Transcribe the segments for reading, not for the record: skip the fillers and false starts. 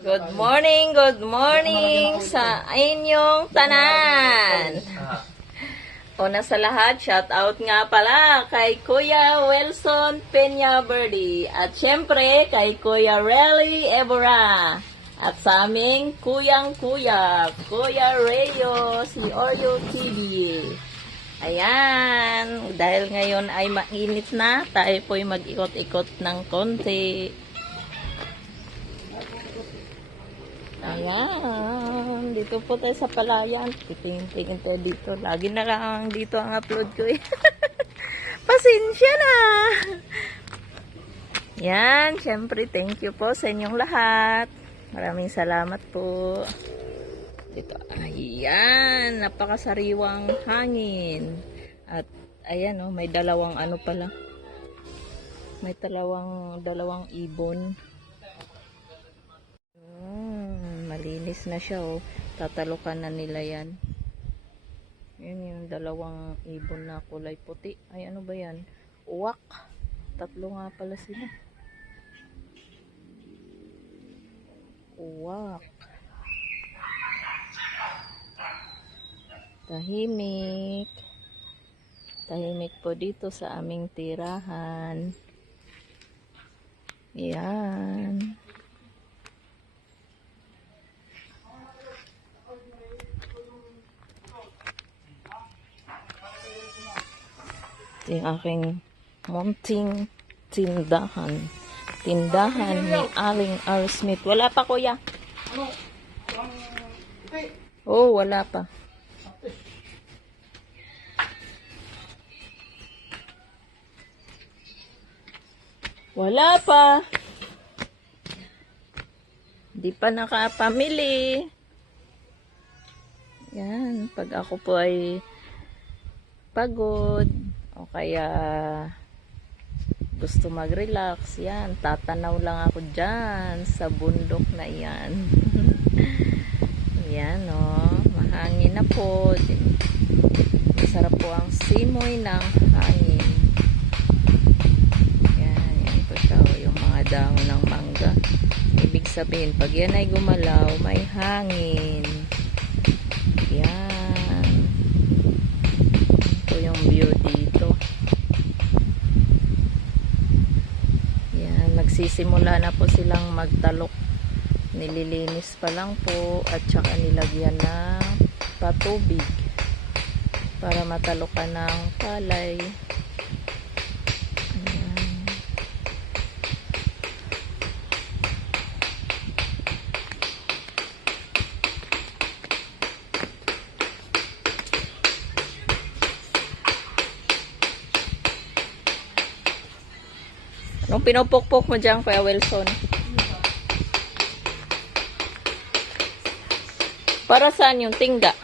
Good morning sa inyong tanan. Una sa lahat, shout out nga pala kay Kuya Wilson Peña Verdi at syempre kay Kuya Relly Ebora at sa aming Kuya Rayo, si Oreo TV. Ayan, dahil ngayon ay mainit na, tayo po'y mag-ikot-ikot ng konti. Ayan, dito po tayo sa palayan. Titingin tayo dito. Lagi na lang dito ang upload ko eh. Pasensya na. Yan, syempre thank you po sa inyong lahat. Maraming salamat po. Dito, ayan, napakasariwang hangin. At ayan oh, may dalawang ano pala. May dalawang ibon. Malinis na siya oh. Tatalukan na nila yan. Yan yung dalawang ibon na kulay puti. Ay ano ba yan? Uwak. Tatlo nga pala sila. Uwak. Tahimik. Tahimik po dito sa aming tirahan. Yan. Yung aking munting tindahan ni Aling R. Smith. Wala pa kuya? Oh, wala pa. Wala pa. Di pa nakapamili. Yan, pag ako po ay pagod o kaya gusto mag-relax, yan, tatanaw lang ako dyan sa bundok na yan. Yan o, mahangin na po. Masarap po ang simoy ng hangin. Yan, yan po siya o, yung mga dahon ng mangga. Ibig sabihin, pag yan ay gumalaw, may hangin. Yan. Ito yung view dito. Yan, magsisimula na po silang magtalok. Nililinis pa lang po at saka nilagyan ng patubig para matalokan ng palay. Anong pinupukpok mo dyan, Kuya Wilson? Para saan yung tingga?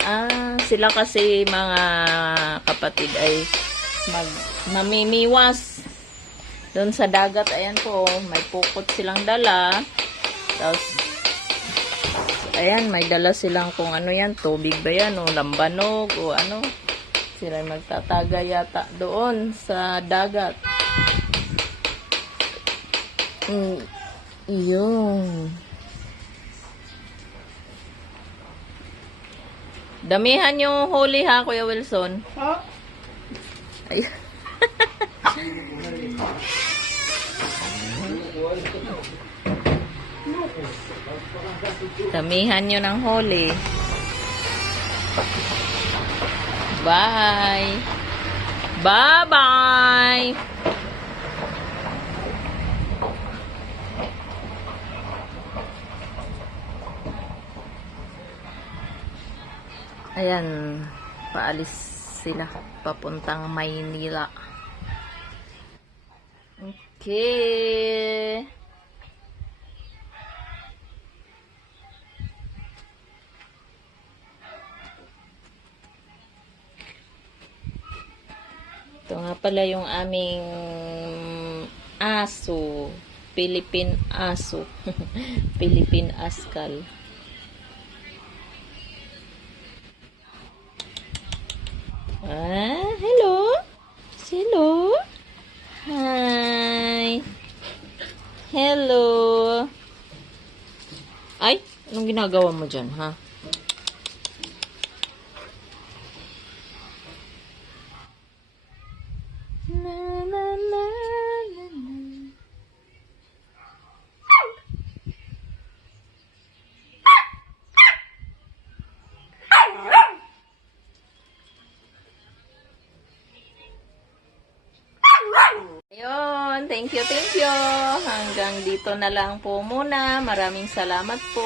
Ah, sila kasi mga kapatid ay mamimiwas doon sa dagat. Ayan po, may pukot silang dala. Tapos, ayan, may dala silang kung ano yan, tubig ba yan, o lambanog, o ano. Sila magtataga yata doon sa dagat. Yun. Damihan yung huli ha, Kuya Wilson. Ha? Ay. Damihan nyo ng huli. Bye. Bye-bye. Ayan, paalis sila papuntang Maynila. Okay. Ito nga pala yung aming aso. Philippine aso. Philippine askal. Ah, hello. Hello. Hi. Hello. Ay, anong ginagawa mo dyan, ha? Na, na, na, na, na. Ayun, thank you, thank you. Hanggang dito na lang po muna. Maraming salamat po.